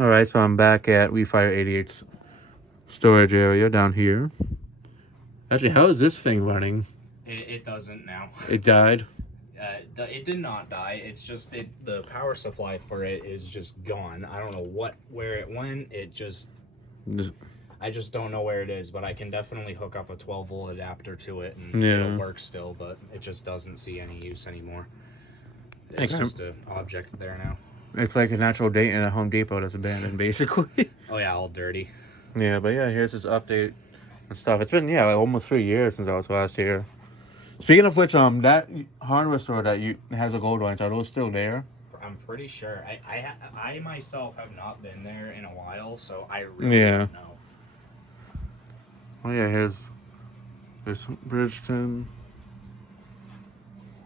Alright, so I'm back at Wiifire88’s storage area down here. Actually, how is this thing running? It doesn't now. It died? It did not die. It's just the power supply for it is just gone. I don't know where it went. I just don't know where it is, but I can definitely hook up a 12-volt adapter to it and it'll work still, but it just doesn't see any use anymore. It's just an object there now. It's like a natural date in a Home Depot that's abandoned, basically. Oh yeah, all dirty. Yeah, but yeah, here's this update and stuff. It's been, like almost 3 years since I was last here. Speaking of which, that hardware store that has a gold ones, are those still there? I'm pretty sure. I myself have not been there in a while, so I really don't know. Oh yeah, here's Bridgeton.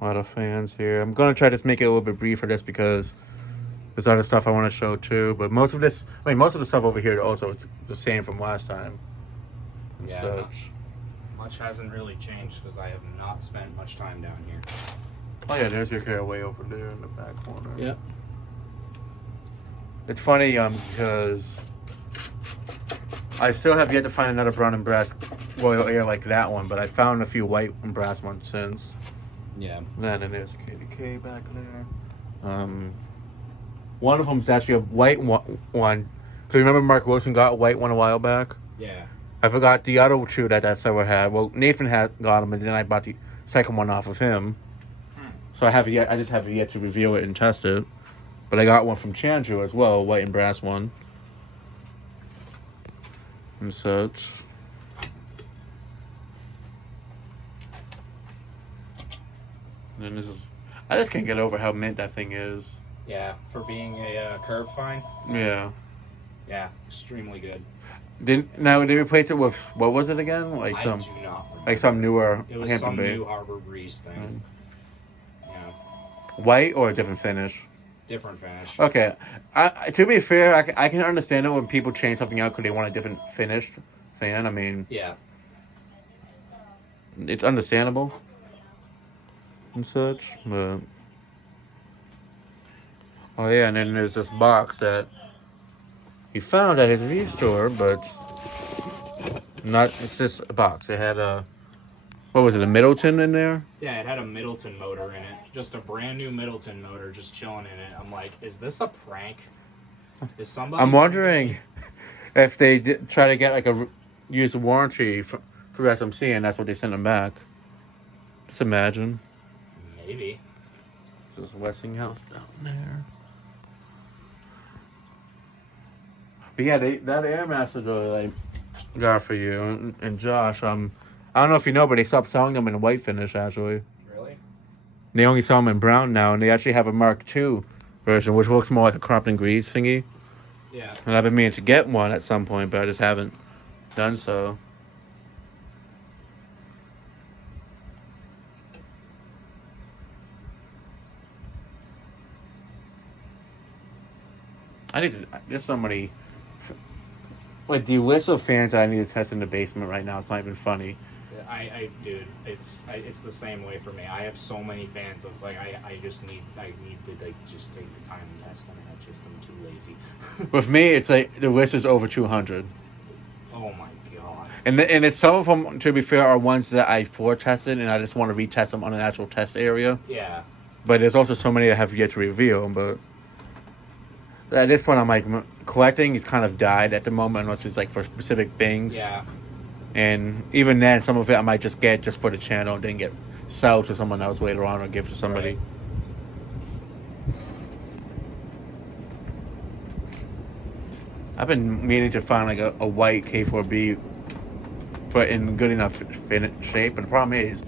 A lot of fans here. I'm gonna try to make it a little bit briefer just because there's other stuff I want to show too. But most of the stuff over here also it's the same from last time. And such. Much hasn't really changed because I have not spent much time down here. Oh yeah, there's your car way over there in the back corner. Yep. It's funny because I still have yet to find another brown and brass Royal Air like that one, but I found a few white and brass ones since. Yeah. Then and there's a KDK back there. One of them's actually a white one. Cause remember Mark Wilson got a white one a while back? Yeah. I forgot the other two that seller had. Well, Nathan got them, and then I bought the second one off of him. So I just have yet to reveal it and test it. But I got one from Chandru as well, a white and brass one. And such. And then this is... I just can't get over how mint that thing is. Yeah, for being a curb fine. Yeah. Yeah, extremely good. Now they replace it with, what was it again? I do not remember. Like some newer It was Hampton some Bay. new Harbor Breeze thing. Yeah. White or a different finish? Different finish. Okay. To be fair, I can understand it when people change something out because they want a different finish fan. I mean... Yeah. It's understandable. And such, but... Oh yeah, and then there's this box that he found at his V-store, but it's just a box. It had what was it, a Middleton in there? Yeah, it had a Middleton motor in it. Just a brand new Middleton motor just chilling in it. I'm like, is this a prank? Is somebody... I'm wondering if they did try to get like use a warranty for SMC and that's what they sent them back. Just imagine. Maybe. There's Westinghouse down there. But yeah, that Airmaster door that I got for you and Josh, I don't know if you know, but they stopped selling them in a white finish, actually. Really? They only sell them in brown now, and they actually have a Mark II version, which looks more like a Crompton Grease thingy. Yeah. And I've been meaning to get one at some point, but I just haven't done so. There's so many... Like, the list of fans that I need to test in the basement right now, it's not even funny. Dude, it's the same way for me. I have so many fans, so it's like I need to just take the time and test them, and I'm too lazy. With me, it's like the list is over 200. Oh my god. And it's some of them, to be fair, are ones that I floor tested, and I just want to retest them on an actual test area. Yeah. But there's also so many that have yet to reveal, but at this point, I'm like, collecting is kind of died at the moment, unless it's like for specific things. Yeah. And even then, some of it I might just get just for the channel and then get sell to someone else later on or give to somebody. Right. I've been meaning to find like a white K4B, but in good enough shape. But the problem is,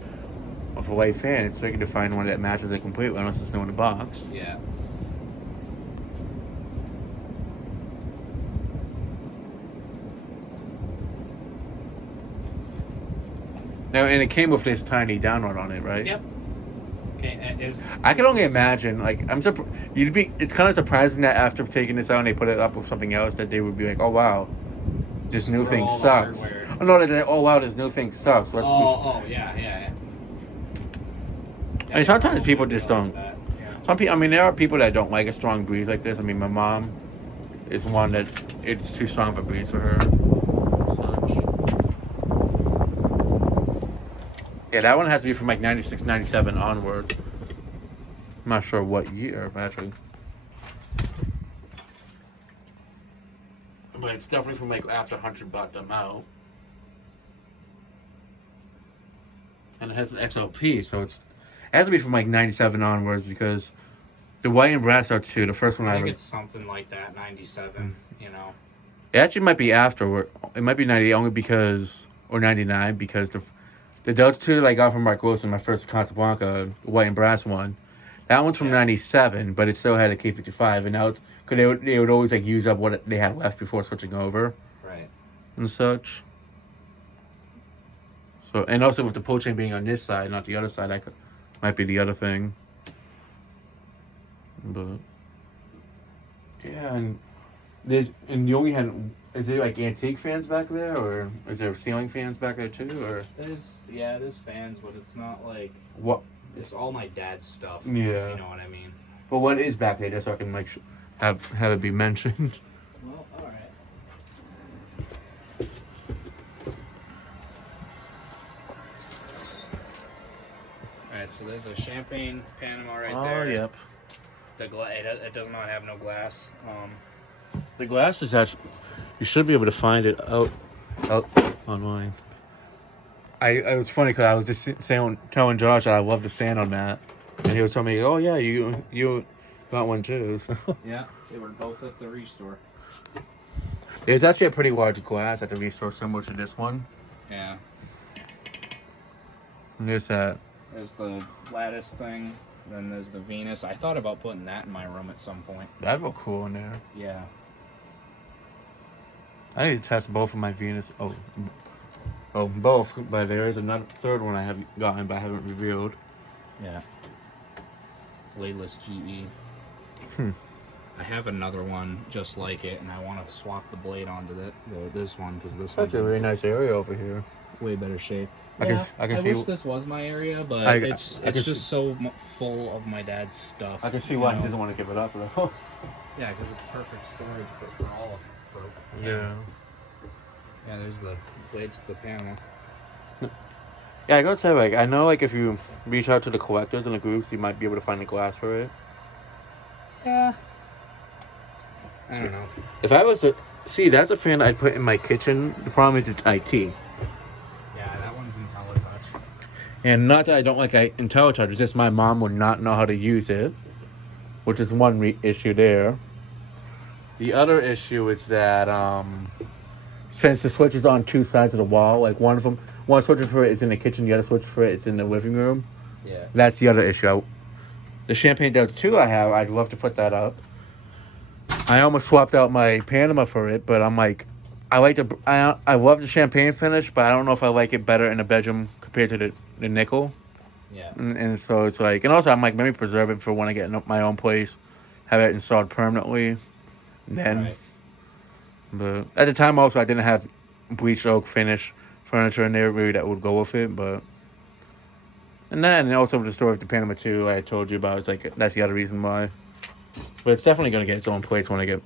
with a white fan, it's tricky to find one that matches it completely unless it's new in the box. Yeah. Now, and it came with this tiny download on it, right? Yep. Okay, I can only imagine. Like, it's kind of surprising that after taking this out and they put it up with something else, that they would be like, "Oh wow, this new thing sucks." Oh no, oh wow, this new thing sucks. Yeah. I mean, sometimes people just don't. Yeah. Some people. I mean, there are people that don't like a strong breeze like this. I mean, my mom, is one that it's too strong of a breeze for her. Such. Yeah, that one has to be from like 96, 97 onward. I'm not sure what year, actually. But it's definitely from like after Hunter bought them out. And it has an XLP, so it has to be from like 97 onwards because the white and brass are two. The first one I I think ever. it's something like that, 97, you know. It actually might be after. It might be 98 only because, or 99 because the Delta 2 that I got from Mark Wilson, my first Casablanca, white and brass one, that one's from 97, but it still had a K55, and now it's because they would always like use up what they had left before switching over, Right. and such. So, and also with the pull chain being on this side, not the other side, that might be the other thing. But yeah, and you only had, is there like antique fans back there, or is there ceiling fans back there too, or There's fans, but it's not like what? it's all my dad's stuff. Yeah. If you know what I mean. But what is back there, just so I can make sure, have it be mentioned. Well, all right. All right, so there's a champagne Panama right there. Oh, yep. It does not have no glass. The glass is actually, you should be able to find it out online. I was funny because I was just telling Josh that I love the sand on that, and he was telling me, "Oh yeah, you got one too." Yeah, they were both at the restore. It's actually a pretty large glass at the restore, similar to this one. Yeah. And there's that. There's the lattice thing. Then there's the Venus. I thought about putting that in my room at some point. That'd look cool in there. Yeah. I need to test both of my Venus. Oh, both. But there is another third one I have gotten, but I haven't revealed. Yeah. Bladeless GE. Hmm. I have another one just like it, and I want to swap the blade onto this one because this That's one's a really nice area over here. way better shape. I can see. wish this was my area, but it's just so full of my dad's stuff. I can see why he doesn't want to give it up, though. Yeah, because it's perfect storage for all of it. Yeah. Yeah, there's the blades to the panel. Yeah, I gotta say, like, I know, like, if you reach out to the collectors and the groups, you might be able to find the glass for it. Yeah. I don't know. If I was to see, that's a fan I'd put in my kitchen. The problem is it's IT. Yeah, that one's IntelliTouch. And not that I don't like IntelliTouch, it's just my mom would not know how to use it, which is one issue there. The other issue is that since the switch is on two sides of the wall, like one switch for it is in the kitchen, the other switch for it is in the living room. Yeah. That's the other issue. The Champagne Delta 2 I have, I'd love to put that up. I almost swapped out my Panama for it, but I'm like, I love the champagne finish, but I don't know if I like it better in the bedroom compared to the nickel. Yeah. And so it's like, and also I'm like, maybe preserve it for when I get my own place, have it installed permanently. Then, Right. But at the time also I didn't have bleached oak finish furniture in there really that would go with it, but. And also with the story of the Panama 2 I told you about, it's like, that's the other reason why. But it's definitely going to get its own place when I get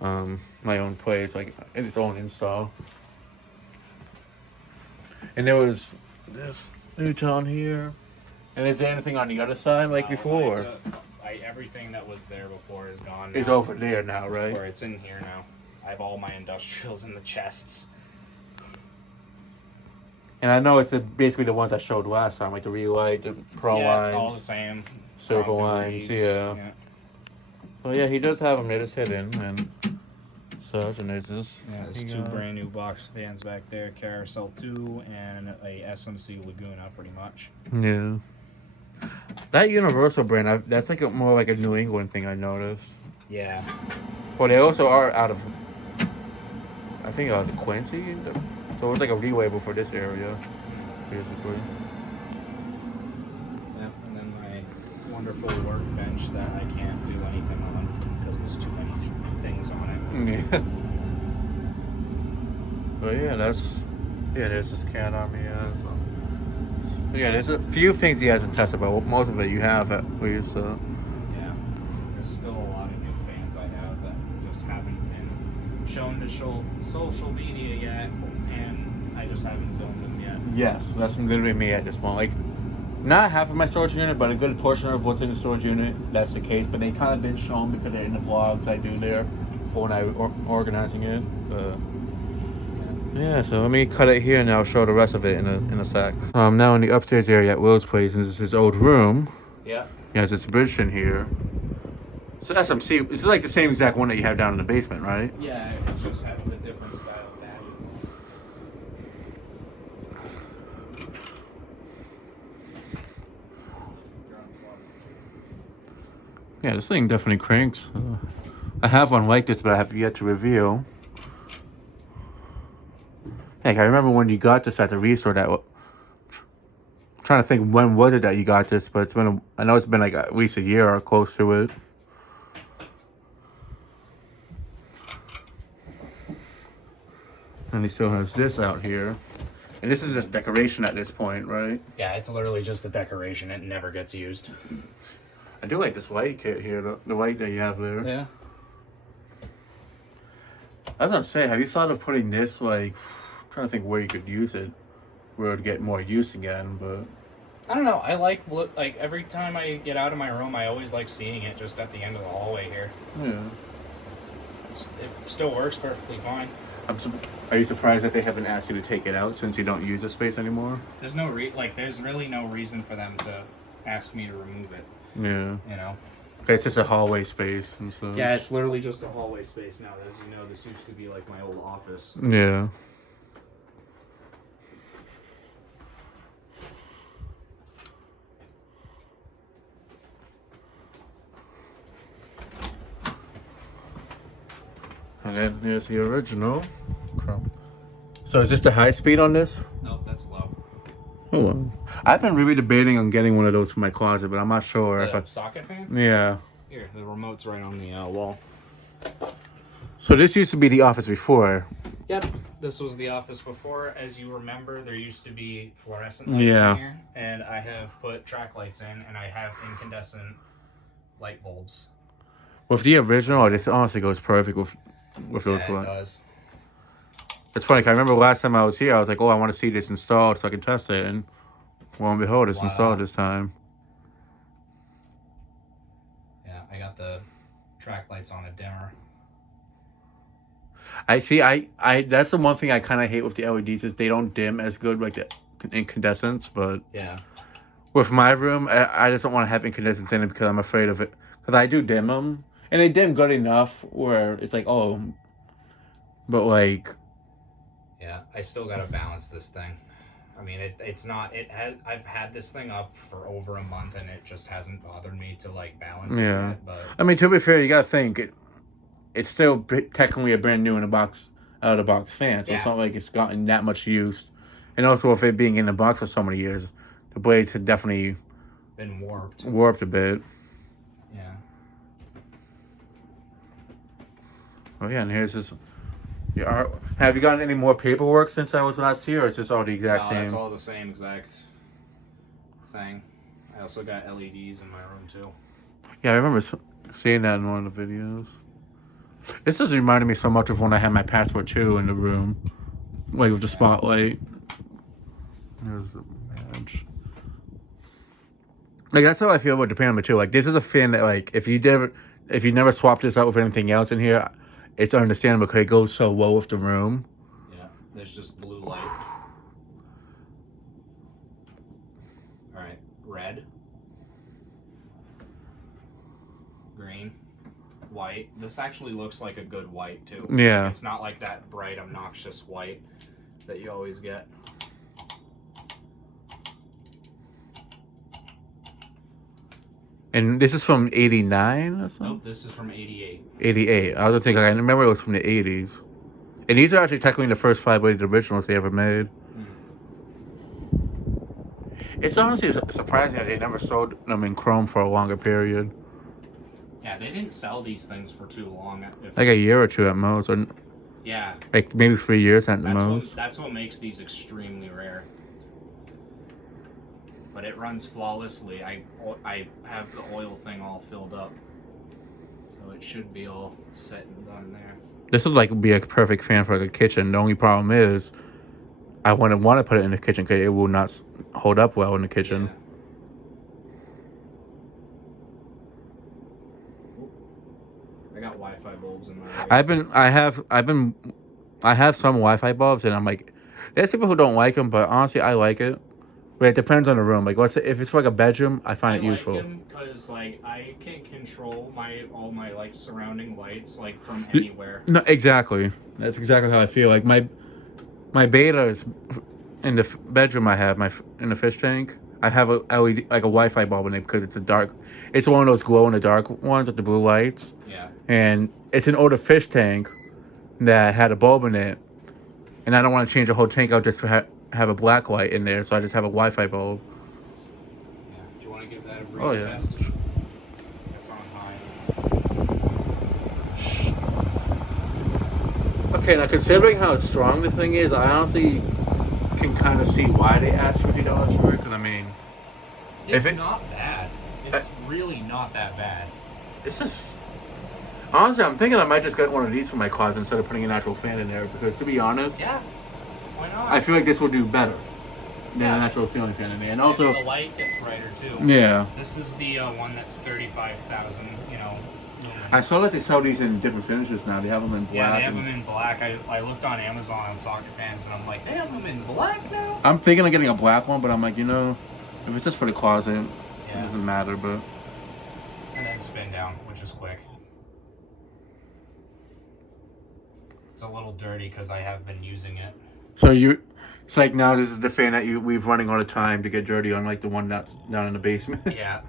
my own place, like its own install. And there was this Newton here. And is there anything on the other side like before? Everything that was there before is gone now. It's over there now, right? Or it's in here now. I have all my industrials in the chests. And I know it's basically the ones I showed last time, like the Relight, the Pro lines. All the same. Silver lines, yeah. Well, yeah, he does have them. They're just hidden, and such. And there's this. Yeah, there's two brand new box fans back there, Carousel 2 and a SMC Laguna, pretty much. Yeah. That Universal brand, that's like more like a New England thing I noticed. Yeah. Well, they also are out of, I think, out of Quincy. So it's like a relabel for this area, basically. Yeah, and then my wonderful workbench that I can't do anything on because there's too many things on it. Yeah. But yeah, there's this can on me. So. Yeah, there's a few things he hasn't tested, but most of it you have at least. Yeah, there's still a lot of new fans I have that just haven't shown to social media yet, and I just haven't filmed them yet. Yes, that's going to be me at this point. Like, not half of my storage unit, but a good portion of what's in the storage unit, that's the case. But they kind of been shown because they're in the vlogs I do there for when I'm organizing it. Yeah, so let me cut it here and I'll show the rest of it in a sec. I'm now in the upstairs area at Will's place, and this is his old room. Yeah. He has this bridge in here. So SMC, it's like the same exact one that you have down in the basement, right? Yeah, it just has the different style badges. Yeah, this thing definitely cranks. I have one like this, but I have yet to reveal. Heck, I remember when you got this at the restore. I'm trying to think when was it that you got this, but it's been I know it's been like at least a year or close to it. And he still has this out here. And this is just decoration at this point, right? Yeah, it's literally just a decoration. It never gets used. I do like this white kit here, the white that you have there. Yeah. I was gonna say, have you thought of putting this, like, I'm trying to think where you could use it, where it would get more use again, but... I don't know. I like every time I get out of my room, I always like seeing it just at the end of the hallway here. Yeah. It still works perfectly fine. Are you surprised that they haven't asked you to take it out since you don't use the space anymore? There's there's really no reason for them to ask me to remove it. Yeah. You know? Okay, it's just a hallway space and stuff. Yeah, it's literally just a hallway space now. As you know, this used to be like my old office. Yeah. And then here's the original. So is this the high speed on this? Nope, that's low. Oh, well. I've been really debating on getting one of those for my closet, but I'm not sure if I... socket fan? Yeah. Here, the remote's right on the wall. So this used to be the office before. Yep, this was the office before. As you remember, there used to be fluorescent lights in here, and I have put track lights in, and I have incandescent light bulbs. With the original, this honestly goes perfect with those Yeah, it ones. does. It's funny, 'cause I remember last time I was here, I was like, oh, I want to see this installed so I can test it, and lo and behold, it's installed this time. Yeah, I got the track lights on a dimmer. I see, I that's the one thing I kind of hate with the LEDs is they don't dim as good like the incandescents, but yeah, with my room, I just don't want to have incandescents in it because I'm afraid of it. Because I do dim them, and they dim good enough where it's like, oh, but like... Yeah, I still gotta balance this thing. I mean, I've had this thing up for over a month, and it just hasn't bothered me to like balance it yet, but... I mean, to be fair, you gotta think it's still technically a brand new out of the box fan, so it's not like it's gotten that much use. And also, with it being in the box for so many years, the blades had definitely been warped a bit. Yeah. Oh yeah, and here's this. Have you gotten any more paperwork since I was last here, or is this all the exact same? It's all the same exact thing. I also got LEDs in my room too. Yeah, I remember seeing that in one of the videos. This just reminded me so much of when I had my Passport 2 in the room, like with the spotlight. There's the badge. Like that's how I feel about the Panama 2. Like this is a fan that like if you never swapped this out with anything else in here, it's understandable because it goes so well with the room. Yeah, there's just blue light. All right, red, green, white. This actually looks like a good white too. Yeah. It's not like that bright, obnoxious white that you always get. And this is from 89 or something? Nope, this is from 88. 88. I was thinking, I remember it was from the 80s. And these are actually technically the first 5-bladed originals they ever made. It's honestly surprising that they never sold them in chrome for a longer period. Yeah, they didn't sell these things for too long. Like a year or two at most. Or yeah. Like maybe 3 years at the most. That's what makes these extremely rare. But it runs flawlessly. I have the oil thing all filled up. So it should be all set and done there. This would like be a perfect fan for like a kitchen. The only problem is, I wouldn't want to put it in the kitchen because it will not hold up well in the kitchen. Yeah. I got Wi-Fi bulbs in my lights. I have some Wi-Fi bulbs, and I'm like, there's people who don't like them, but honestly, I like it. But it depends on the room. Like, if it's for like a bedroom, I find it useful. I like them because like I can control all my like surrounding lights like from anywhere. No, exactly. That's exactly how I feel. Like my beta is in the bedroom. I have in the fish tank. I have a LED, like a Wi-Fi bulb in it because it's a dark. It's one of those glow in the dark ones with the blue lights. Yeah. And it's an older fish tank that had a bulb in it, and I don't want to change the whole tank out just to have a black light in there, so I just have a Wi-Fi bulb. Yeah. Do you want to give that a breeze test? It's on high. Okay, now considering how strong this thing is, I honestly can kind of see why they asked $50 for it. Because I mean, it's not bad. It's really not that bad. It's just honestly, I'm thinking I might just get one of these for my closet instead of putting an actual fan in there. Because to be honest, yeah, why not? I feel like this would do better than an actual ceiling fan in there. And also, the light gets brighter too. Yeah. This is the one that's 35,000. You know. Lumens. I saw that they sell these in different finishes now. They have them in black. Yeah, they have them in black. I looked on Amazon on socket fans, and I'm like, they have them in black now? I'm thinking of getting a black one, but I'm like, if it's just for the closet, it doesn't matter, but... And then spin down, which is quick. It's a little dirty because I have been using it. So it's like now this is the fan that we've running all the time to get dirty on, like the one that's down in the basement. Yeah.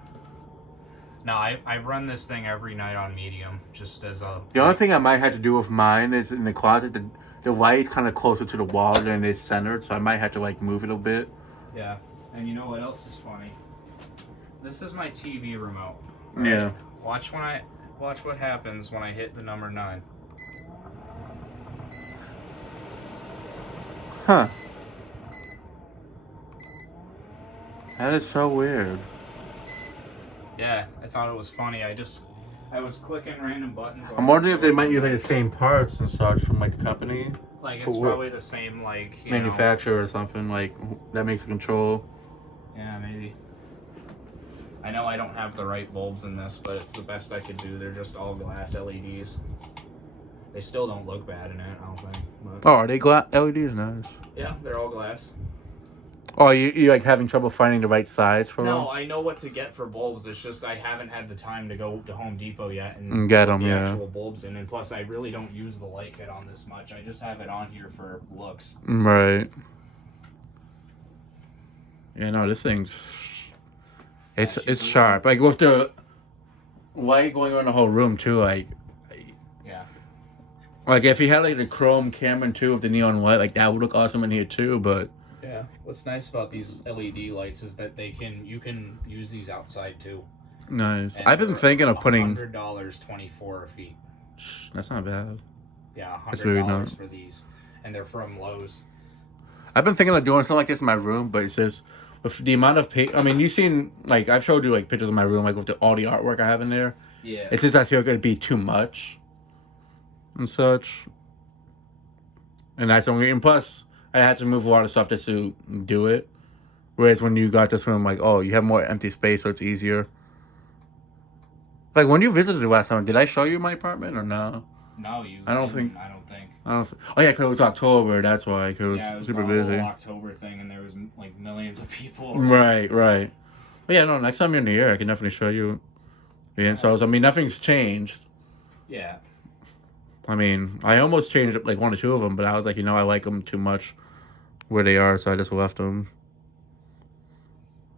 No, I run this thing every night on medium, just as a... The only thing I might have to do with mine is in the closet, the light's kind of closer to the wall than it's centered, so I might have to like move it a bit. Yeah, and you know what else is funny? This is my TV remote. Right? Yeah. Watch what happens when I hit the number 9. Huh. That is so weird. Yeah, I thought it was funny. I was clicking random buttons. I'm wondering if they might use like the same parts and such from like the company. Like it's probably the same manufacturer or something like that makes the control. Yeah, maybe. I know I don't have the right bulbs in this, but it's the best I could do. They're just all glass LEDs. They still don't look bad in it, I don't think. But... Oh, are they glass LEDs? Nice. Yeah, they're all glass. Oh, you're like having trouble finding the right size for them? No, I know what to get for bulbs. It's just I haven't had the time to go to Home Depot yet and get them, the actual bulbs in. And plus, I really don't use the light kit on this much. I just have it on here for looks. Right. Yeah, no, this thing's... It's sharp. Like, with the light going around the whole room, too, like... Yeah. Like, if you had, like, the chrome camera, too, with the neon light, like, that would look awesome in here, too, but... Yeah. What's nice about these LED lights is that you can use these outside, too. Nice. And I've been thinking of putting... $100, 24 feet. That's not bad. Yeah, $100 really not. for these. And they're from Lowe's. I've been thinking of doing something like this in my room, but it's just... With the amount of I mean, you've seen, like, I've showed you, like, pictures of my room, like, with all the artwork I have in there. Yeah. It's just I feel like it'd be too much. And such. And that's only... And plus, I had to move a lot of stuff just to do it. Whereas when you got this room, like, oh, you have more empty space, so it's easier. Like, when you visited the last time, did I show you my apartment or no? No, you I don't didn't, think... Oh, yeah, because it was October, that's why. Cause it was super the busy. whole October thing, and there was, like, millions of people. Right. But yeah, no, next time you're in the year, I can definitely show you the installs. I mean, nothing's changed. Yeah. I mean, I almost changed, like, 1 or 2 of them, but I was like, I like them too much where they are, so I just left them.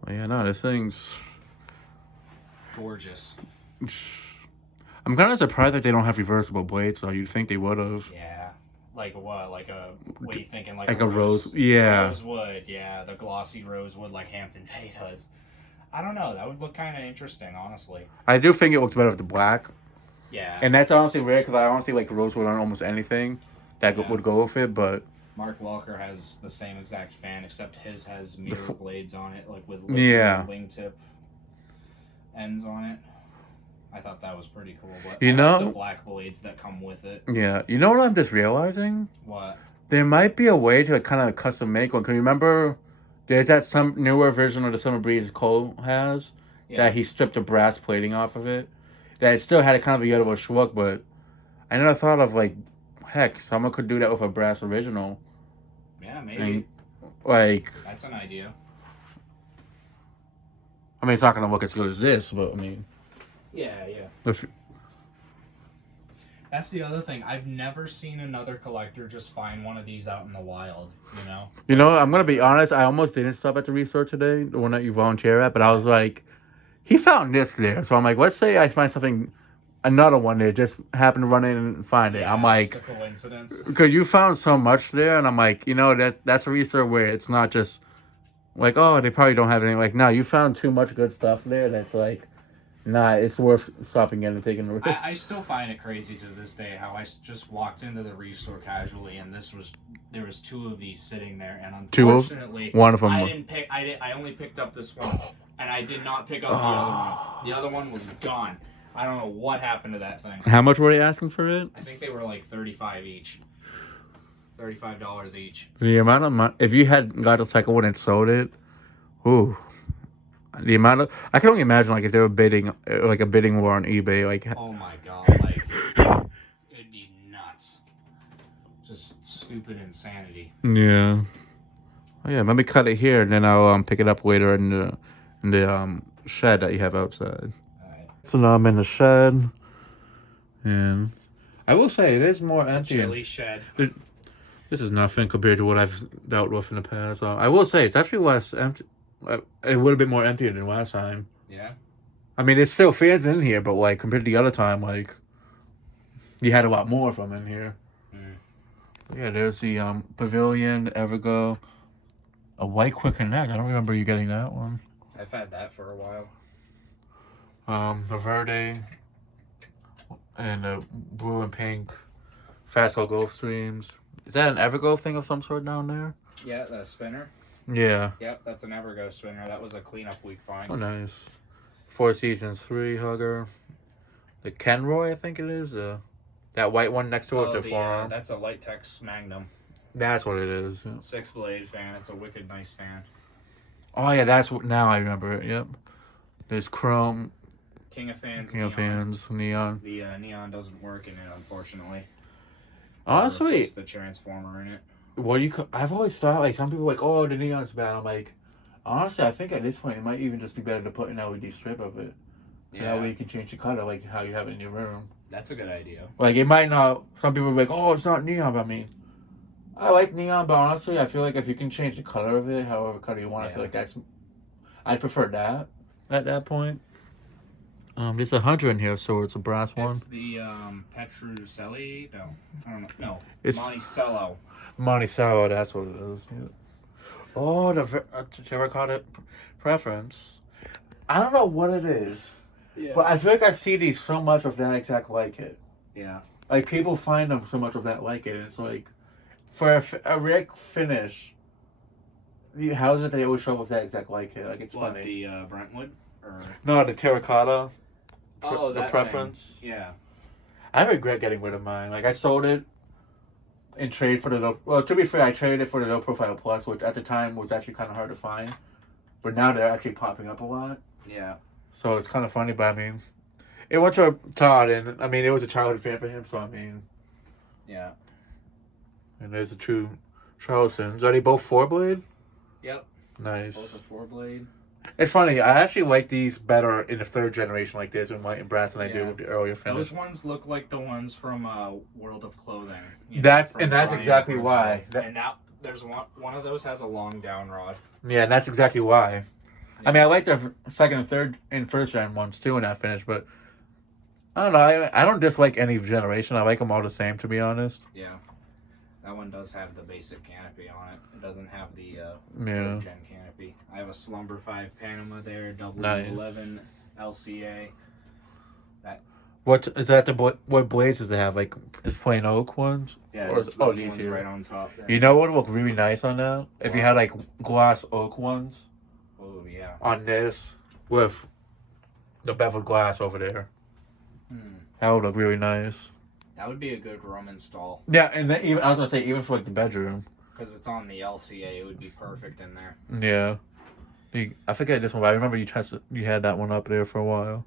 But yeah, no, this thing's... Gorgeous. I'm kind of surprised that they don't have reversible blades, though. You'd think they would have. Yeah. Like what? What are you thinking? Like a rose? Yeah. Rosewood, yeah. The glossy rosewood like Hampton Bay does. I don't know. That would look kind of interesting, honestly. I do think it looks better with the black. Yeah. And that's honestly rare, because I honestly like rosewood on almost anything that would go with it, but... Mark Walker has the same exact fan, except his has mirror blades on it, like with wingtip ends on it. I thought that was pretty cool. But You I know? like the black blades that come with it. Yeah. You know what I'm just realizing? What? There might be a way to kind of custom make one. Can you remember? There's that some newer version of the Summer Breeze Cole has that he stripped the brass plating off of it. That it still had a kind of a yellow schmuck, but I never thought of like, heck, someone could do that with a brass original. Yeah, maybe. And, like, that's an idea. I mean, it's not gonna look as good as this, but I mean, yeah. If, That's the other thing. I've never seen another collector just find one of these out in the wild, you know? you know, I'm going to be honest. I almost didn't stop at the resort today, the one that you volunteer at, but I was like, he found this there. So I'm like, let's say I find something, another one there, just happen to run in and find it. Yeah, I'm like, it's a coincidence. because you found so much there, and I'm like, you know, that's a resort where it's not just like, oh, they probably don't have anything. Like, no, you found too much good stuff there that's like, nah, it's worth stopping in and taking a risk. I still find it crazy to this day how I just walked into the restore casually and there was 2 of these sitting there, and unfortunately one of them. I only picked up this one, and I did not pick up the other one. The other one was gone. I don't know what happened to that thing. How much were they asking for it? I think they were like $35 each. $35 each. The amount of money, if you had got the second one and sold it, ooh. The amount of, I can only imagine like if they were bidding, like a bidding war on eBay, like. Oh my god, like it'd be nuts. Just stupid insanity. Yeah. Oh yeah, let me cut it here, and then I'll pick it up later in the shed that you have outside. Alright. So now I'm in the shed, and I will say it is more empty. Chili shed. This is nothing compared to what I've dealt with in the past. I will say it's actually less empty. A little bit more empty than last time. Yeah. I mean, there's still fans in here, but like compared to the other time, like you had a lot more from in here. Yeah, there's the Pavilion, Evergo, a white Quick Connect. I don't remember you getting that one. I've had that for a while. The Verde and the blue and pink Fastco Gulf Streams. Is that an Evergo thing of some sort down there? Yeah, the spinner. Yeah. Yep, that's an Evergo spinner. That was a cleanup week find. Oh, nice. Four Seasons 3 hugger. The Kenroy, I think it is. That white one next to it with the forearm. That's a Lightex Magnum. That's what it is. 6-blade fan. It's a wicked nice fan. Oh, yeah, that's what. Now I remember it. Yep. There's Chrome. King of Fans. King of Fans. Neon. The neon doesn't work in it, unfortunately. Honestly. It's the transformer in it. What I've always thought, like, some people are like, oh, the neon's bad. I'm like, honestly, I think at this point it might even just be better to put an LED strip of it. Yeah. That way you can change the color like how you have it in your room. That's a good idea. Like, it might not, some people are like, oh, it's not neon, but I mean, I like neon, but honestly, I feel like if you can change the color of it, however color you want, I feel like I prefer that at that point. There's 100 in here, so it's a brass one. It's the Petrucelli? No, I don't know. No, it's Monticello. Monticello, that's what it is. Yeah. Oh, the terracotta preference. I don't know what it is, but I feel like I see these so much of that exact like it. Yeah. Like, people find them so much of that like it, and it's like, for a Rick finish, how is it they always show up with that exact like it? Like, it's funny. The Brentwood? Or... No, the terracotta. Oh, the that preference. Thing. Yeah. I regret getting rid of mine. Like, I sold it in trade for the low... Well, to be fair, I traded it for the Low Profile Plus, which at the time was actually kind of hard to find. But now they're actually popping up a lot. Yeah. So it's kind of funny, but I mean... It went to Todd, and I mean, it was a childhood fan for him, so I mean... Yeah. And there's the two Charleston's. Are they both 4-blade? Yep. Nice. Both a 4-blade. It's funny, I actually like these better in the third generation like this in white and brass than I do with the earlier finish. Those ones look like the ones from World of Clothing. That's exactly why. And now there's one of those has a long down rod. Yeah, and that's exactly why. Yeah. I mean, I like the second and third and first gen ones too in that finish, but I don't know. I don't dislike any generation. I like them all the same, to be honest. Yeah. That one does have the basic canopy on it. It doesn't have the third gen canopy. I have a Slumber 5 Panama there, double nice. 11 LCA. What is that? What blades does it have? Like just plain oak ones? Yeah, or these ones here. Right on top there. You know what would look really nice on that? If you had like gloss oak ones. Oh yeah. On this with the beveled glass over there. That would look really nice. That would be a good room install. Yeah, and then even I was gonna say even for like the bedroom. Because it's on the LCA, it would be perfect in there. Yeah. I forget this one, but I remember you had that one up there for a while.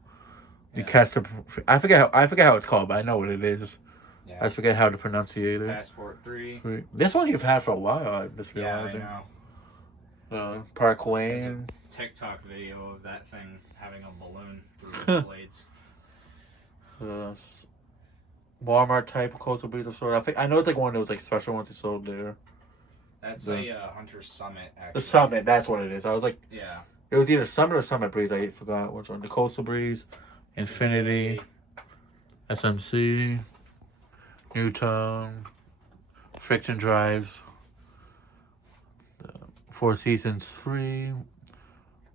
You cast a, I forget how it's called, but I know what it is. Yeah. I forget how to pronunciate it. Passport 3. This one you've had for a while, I'm just Yeah, realizing. I know. Parkway. There's a TikTok video of that thing having a balloon through its blades. Walmart type coastal breeze store. I know it's like one of those like special ones they sold there. That's a Hunter Summit, actually. The Summit, that's what it is. I was like, yeah. It was either Summit or Summit Breeze. I forgot which one. The Coastal Breeze, Infinity, SMC, Newton, Friction Drives, Four Seasons 3.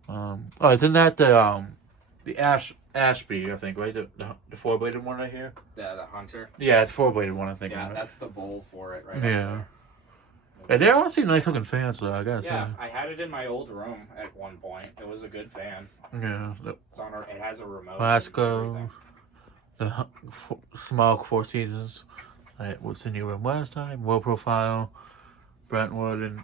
Isn't that the Ashby, I think, right? The four-bladed one right here? Yeah, the Hunter. Yeah, it's four-bladed one, I think. Yeah, right? that's the bowl for it, right? Yeah. And they're honestly nice looking fans, though, I guess. Yeah, I had it in my old room at one point. It was a good fan. Yeah. It's on it has a remote. Lasco, the small Four Seasons. That was in your room last time. Low profile, Brentwood, and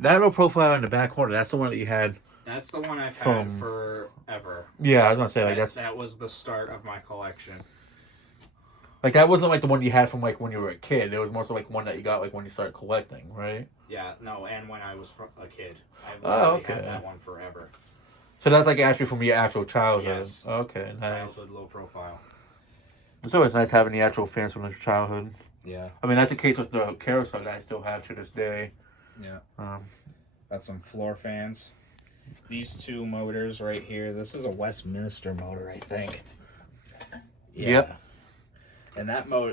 that low profile in the back corner. That's the one that you had. That's the one I've had forever. Yeah, I was gonna say like that was the start of my collection. Like that wasn't like the one you had from like when you were a kid. It was more so like one that you got like when you started collecting, right? Yeah, no, and when I was a kid. Okay. Had that one forever. So that's like actually from your actual childhood. Yes. Okay, nice. Childhood low profile. It's always nice having the actual fans from your childhood. Yeah. I mean that's the case with the carousel that I still have to this day. Yeah. Got some floor fans. These two motors right here. This is a Westminster motor, I think. Yeah. Yep. And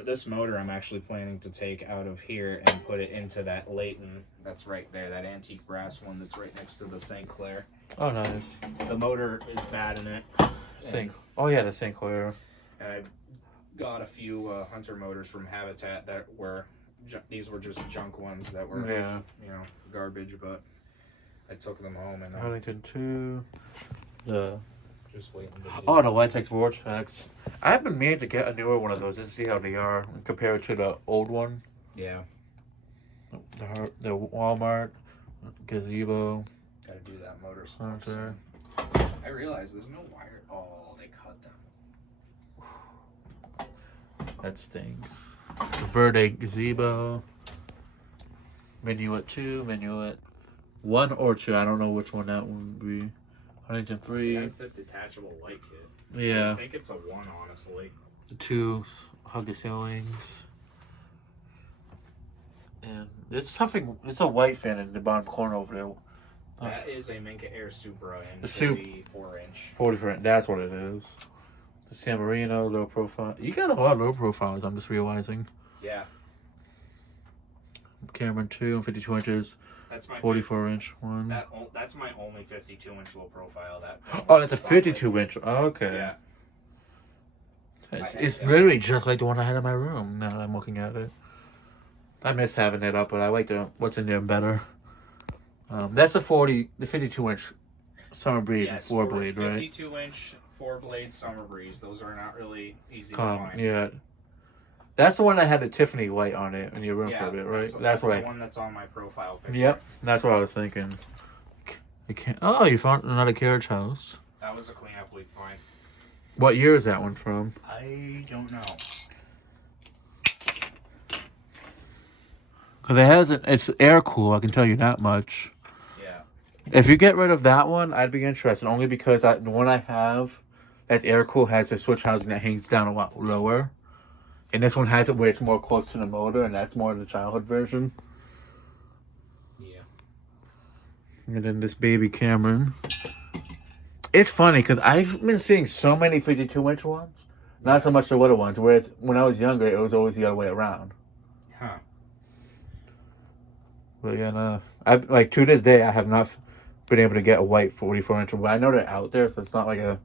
this motor, I'm actually planning to take out of here and put it into that Leighton that's right there, that antique brass one that's right next to the St. Clair. Oh, nice. The motor is bad in it. The St. Clair. And I got a few Hunter motors from Habitat that were these were just junk ones that were garbage, but I took them home and Huntington 2. Just waiting. The Litex Vortex. I've been meaning to get a newer one of those just to see how they are compared to the old one. Yeah. The Walmart Gazebo. Gotta do that motor swap. I realized there's no wire. Oh, they cut them. That stinks. The Verde Gazebo. Minuet 2, Minuet 1 or 2. I don't know which one that one would be. Huntington 3. That's the detachable light kit. Yeah. I think it's a 1, honestly. The 2 Hug the Ceilings. And there's something, it's a white fan in the bottom corner over there. That is a Minka Air Supra in the 44-inch. 44 inch, that's what it is. The San Marino, low profile. You got a lot of low profiles, I'm just realizing. Yeah. Cameron 2 and 52 inches. That's my 44-inch one. That's my only 52-inch low profile. That's a 52-inch. Oh, okay. Yeah. It's literally just like the one I had in my room. Now that I'm looking at it, I miss having it up, but I like what's in there better. That's the 52-inch Summer Breeze and 4-blade, right? 52-inch 4-blade Summer Breeze. Those are not really easy to find. Yeah. That's the one that had the Tiffany light on it in your room for a bit, right? That's the one that's on my profile picture. Yep, that's what I was thinking. You found another carriage house. That was a cleanup week, fine. What year is that one from? I don't know. Because it's air cool, I can tell you that much. Yeah. If you get rid of that one, I'd be interested, only because the one I have that's air cool has a switch housing that hangs down a lot lower. And this one has it where it's more close to the motor, and that's more the childhood version. Yeah. And then this baby Cameron. It's funny, because I've been seeing so many 52-inch ones. Not so much the little ones, whereas when I was younger, it was always the other way around. Huh. But yeah, no. To this day, I have not been able to get a white 44-inch one. But I know they're out there, so it's not like a...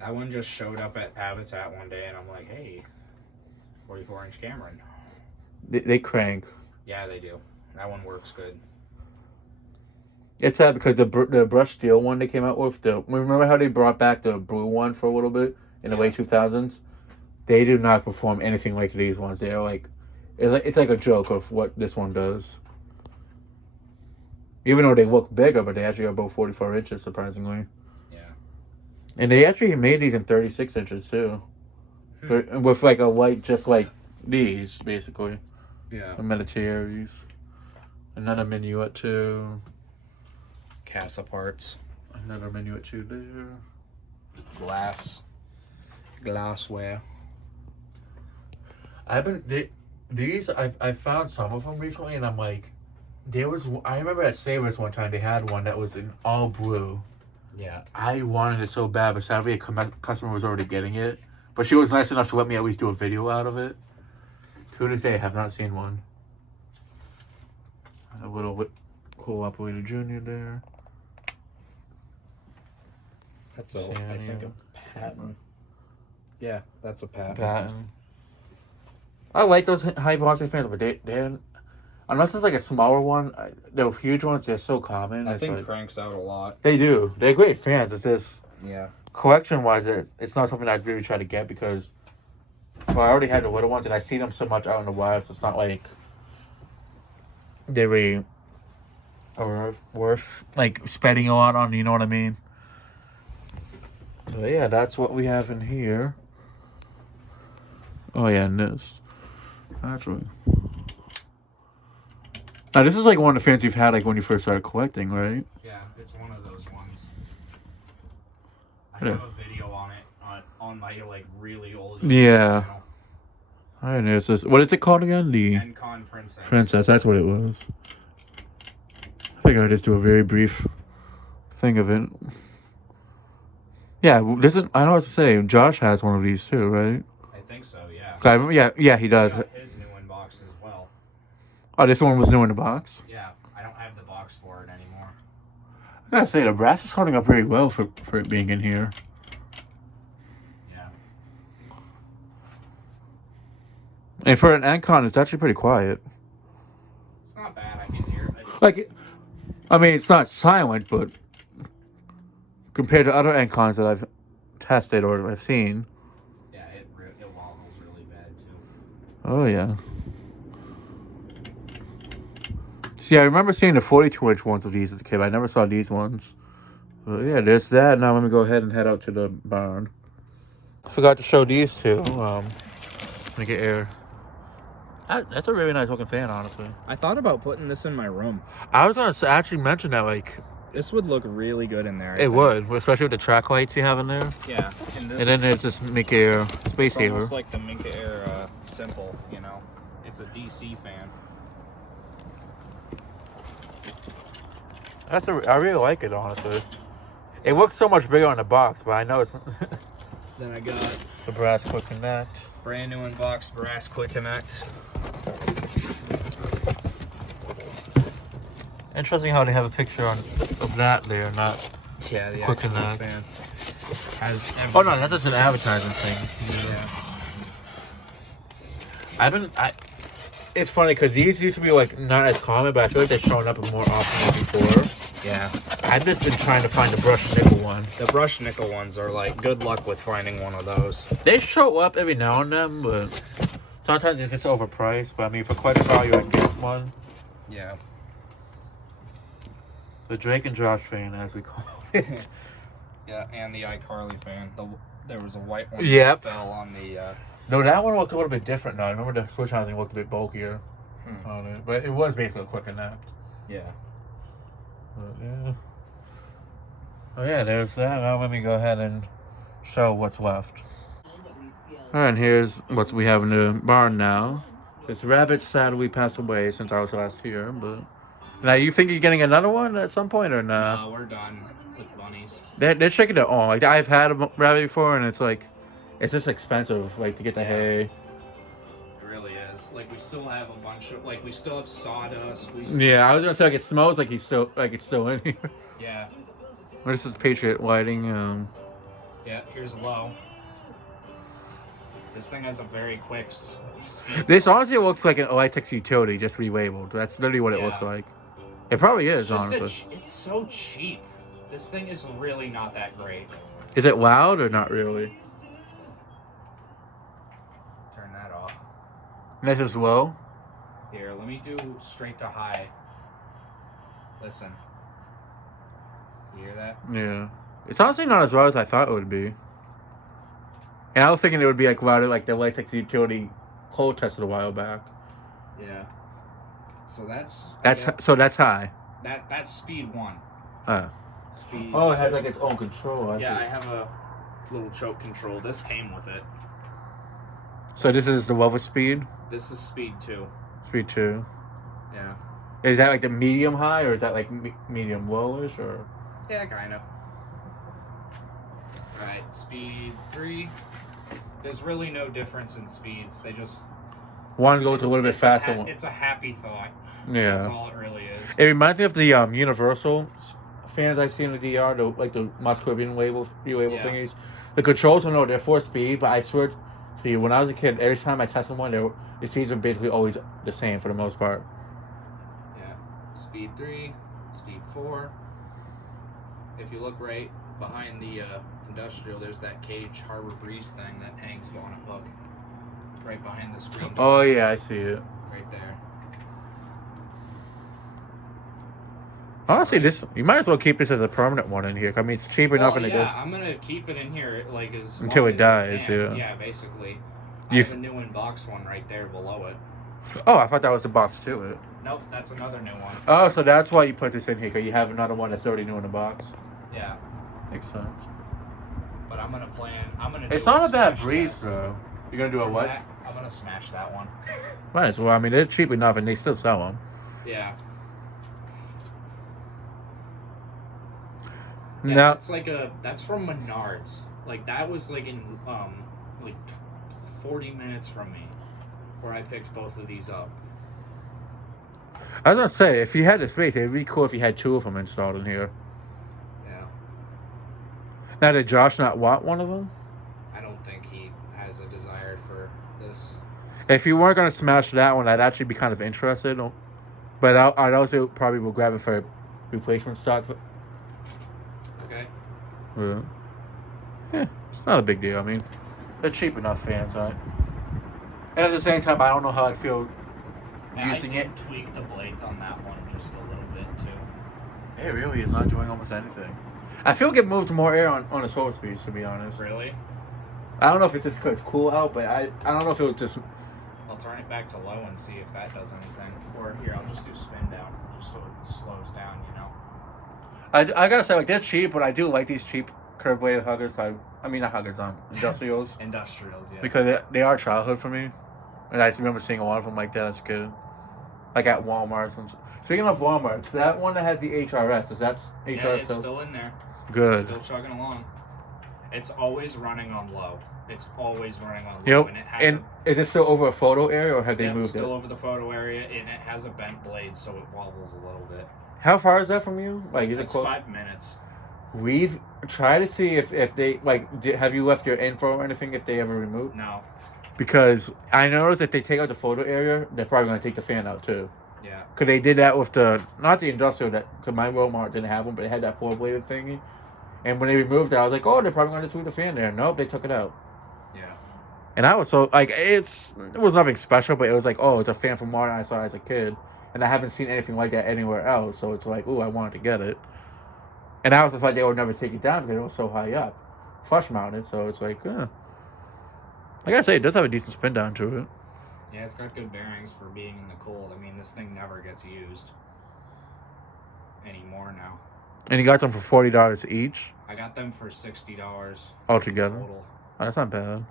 That one just showed up at Habitat one day, and I'm like, hey... 44-inch Cameron. They crank. Yeah, they do. That one works good. It's sad because the brushed steel one they came out with, remember how they brought back the blue one for a little bit in the late 2000s? They do not perform anything like these ones. They're like, it's like a joke of what this one does. Even though they look bigger, but they actually are about 44 inches, surprisingly. Yeah. And they actually made these in 36 inches, too. With like a light just like these, basically. Yeah. The Mediterraries. Another minuet, too. Casa parts. Another minuet, too, there. Glassware. I found some of them recently, and I'm like, I remember at Savers one time, they had one that was in all blue. Yeah. I wanted it so bad, but sadly a customer was already getting it. But she was nice enough to let me at least do a video out of it. To this day, I have not seen one. A little cool Operator Junior there. That's I think a patent. Yeah, that's a patent. I like those high velocity fans, but they're unless it's like a smaller one, the huge ones, they're so common. I think like, cranks out a lot. They do. They're great fans. It's just collection wise, it's not something I'd really try to get because I already had the little ones and I see them so much out in the wild, so it's not like they really are worth like spending a lot on. You know what I mean? But yeah, that's what we have in here. Oh yeah, and this. Actually. Now this is like one of the fans you've had like when you first started collecting, right? Yeah, it's one of those ones. I have a video on it on my like really old channel. Alright, there's this. What is it called again? The Encon Princess. Princess, that's what it was. I think I just do a very brief thing of it. Yeah, I know what to say. Josh has one of these too, right? I think so, yeah. Yeah, he does. His new in box as well. Oh, this one was new in the box? Yeah, I don't have the box for it anymore. I gotta say, the brass is holding up very well for it being in here. Yeah. And for an Encon, it's actually pretty quiet. It's not bad, I can hear it. Like, I mean, it's not silent, but compared to other Encons that I've tested or I've seen. Yeah, it wobbles really bad too. Oh, yeah. See, I remember seeing the 42-inch ones of these as a kid. I never saw these ones. But yeah, there's that. Now let me go ahead and head out to the barn. I forgot to show these two. Let me get air. That's a really nice looking fan, honestly. I thought about putting this in my room. I was going to actually mention that, like... This would look really good in there. It would, especially with the track lights you have in there. Yeah. And then there's this Mink Air Space Saver. It's almost like the Mink Air Simple, you know. It's a DC fan. I really like it, honestly. It looks so much bigger on the box, but I know it's... Then I got... the brass quick connect. Brand new in box brass quick connect. Interesting how they have a picture of that there, not the quick connect. Fan. Has Oh no, that's just an advertising thing. Yeah. It's funny because these used to be like not as common, but I feel like they're showing up more often than before. Yeah. I've just been trying to find the brushed nickel one. The brushed nickel ones are like, good luck with finding one of those. They show up every now and then, but sometimes it's just overpriced. But I mean, for quite a value, I can get one. Yeah. The Drake and Josh fan, as we call it. Yeah, and the iCarly fan. There was a white one that fell on the... No, that one looked a little bit different now. I remember the switch housing looked a bit bulkier on it. But it was basically a quick connect. Yeah. But yeah. Oh yeah, there's that. Now let me go ahead and show what's left. Alright, and here's what we have in the barn now. This rabbit sadly passed away since I was last here, but... Now, you think you're getting another one at some point, or nah? No, we're done with bunnies. They're shaking it all. Like, I've had a rabbit before, and it's like... It's just expensive, like, to get the hay. It really is. Like, we still have a bunch of... Like, we still have sawdust. Yeah, I was gonna say, like, it smells like it's still in here. Yeah. This is Patriot lighting. Yeah, here's low. This thing has a very quick speed. This honestly looks like an Elitex utility, just relabeled. That's literally what it looks like. It probably is, honestly. It's so cheap. This thing is really not that great. Is it loud or not really? This is low. Here, let me do straight to high. Listen. You hear that? Yeah. It's honestly not as loud as I thought it would be. And I was thinking it would be like louder, like the Latex Utility cold tested a while back. Yeah. So that's that's high. That's speed 1. Speed. Oh, it has like its own control. I have a little choke control. This came with it. So this is the lowest speed? This is speed 2. Speed 2. Yeah. Is that like the medium high, or is that like medium lowish, or? Yeah, kind of. Alright, speed 3. There's really no difference in speeds. They just... One goes a little bit faster. It's a happy thought. Yeah. That's all it really is. It reminds me of the Universal fans I see in the DR, like the Muscovian label thingies. The controls, no, they're 4-speed, but I swear to you, when I was a kid, every time I tested one, the speeds were basically always the same for the most part. Yeah. Speed 3, speed 4. If you look right behind the industrial, there's that cage Harbor Breeze thing that hangs on a hook right behind the screen door. Oh yeah, I see it. Right there. Honestly, you might as well keep this as a permanent one in here. I mean, it's cheap enough, and it goes. Yeah, I'm gonna keep it in here like until it dies. Yeah. Yeah, basically. I have a new in-box one right there below it. Oh, I thought that was the box to it. Nope, that's another new one. Oh, so that's why you put this in here, because you have another one that's already new in the box. Yeah. Makes sense. But I'm gonna It's not a bad breeze, though. You're gonna do a what? I'm gonna smash that one. Might as well. I mean, they're cheap enough, and they still sell them. Yeah. Yeah, now that's from Menards. Like that was like in like 40 minutes from me, where I picked both of these up. I was gonna say, if you had the space, it'd be cool if you had 2 of them installed in here. Yeah. Now, did Josh not want one of them? I don't think he has a desire for this. If you weren't gonna smash that one, I'd actually be kind of interested. But I'd also probably will grab it for replacement stock. Okay. Yeah, it's not a big deal. I mean, they're cheap enough fans, right? And at the same time, I don't know how I'd feel using it. Tweak the blades on that one just a little bit too. It really is not doing almost anything. I feel like it moved more air on the slower speeds, to be honest. Really? I don't know if it's just because it's cool out, but I don't know if it was just... I'll turn it back to low and see if that does anything. Or here, I'll just do spin down, just so it slows down, you know? I gotta say, like, they're cheap, but I do like these cheap curved bladed huggers. I mean, not huggers, industrials. Industrials, yeah. Because they are childhood for me. And I remember seeing a lot of them like that as a kid. Like at Walmart. Speaking of Walmart, that one that has the HRS, is that HRS yeah, it's still in there. Good. It's still chugging along. It's always running on low. It's always running on low. Yep. And it has And is it still over a photo area, or have they moved still it? over the photo area, and it has a bent blade, so it wobbles a little bit. How far is that from you? Like, is it close? 5 minutes. We've tried to see if they, like, have you left your info or anything if they ever removed? No. Because I noticed if they take out the photo area, they're probably going to take the fan out too. Yeah. Because they did that with not the industrial, because my Walmart didn't have one, but it had that 4-bladed thingy. And when they removed it, I was like, oh, they're probably going to just leave the fan there. Nope, they took it out. Yeah. And I was so, like, it was nothing special, but it was like, oh, it's a fan from Walmart I saw as a kid. And I haven't seen anything like that anywhere else, so it's like, ooh, I wanted to get it. And I was just like, they would never take it down because it was so high up. Flush mounted, so it's like, I gotta say, it does have a decent spin down to it. Yeah, it's got good bearings for being in the cold. I mean, this thing never gets used anymore now. And you got them for $40 each? I got them for $60 altogether. Total. Oh, that's not bad.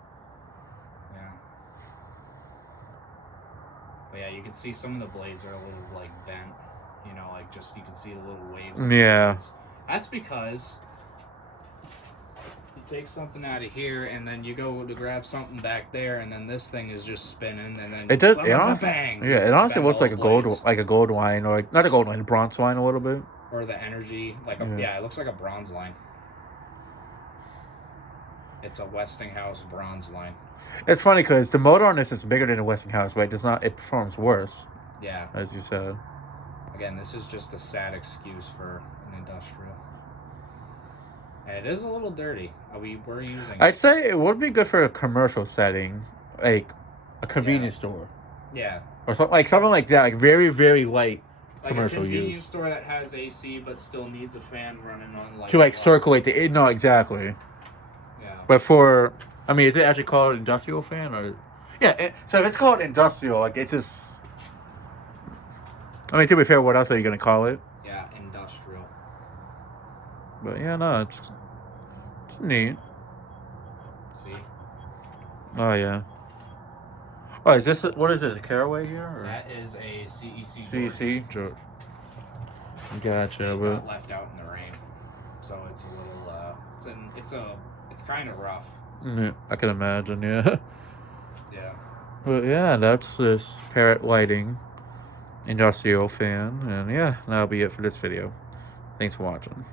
Yeah. But yeah, you can see some of the blades are a little, like, bent. You know, like, just, you can see the little waves. Yeah. That's because you take something out of here, and then you go to grab something back there, and then this thing is just spinning, and then it does. It honestly, bang. Yeah, it honestly looks like a gold line, or like, not a gold line, a bronze line a little bit. Or the energy, like it looks like a bronze line. It's a Westinghouse bronze line. It's funny because the motor on this is bigger than the Westinghouse, but it does not. It performs worse. Yeah. As you said. Again, this is just a sad excuse for an industrial. And it is a little dirty. We're using it. I'd say it would be good for a commercial setting, like a convenience store. Yeah. Or something like that, like very, very light Like commercial a convenience use. store that has AC but still needs a fan running on like To like circulate the no, exactly. Yeah. But for, I mean, is it actually called industrial fan or? Yeah, so if it's called industrial, like it's just. I mean, to be fair, what else are you gonna call it? Yeah, industrial. But yeah, no, it's neat. See. Oh yeah. Oh, is this what is this? A Caraway here? Or? That is a CEC. CEC George. Gotcha, It but got left out in the rain, so it's a little. It's kind of rough. yeah, I can imagine. Yeah. Yeah. But yeah, that's this Parrot Lighting industrial fan, and yeah, that'll be it for this video. Thanks for watching.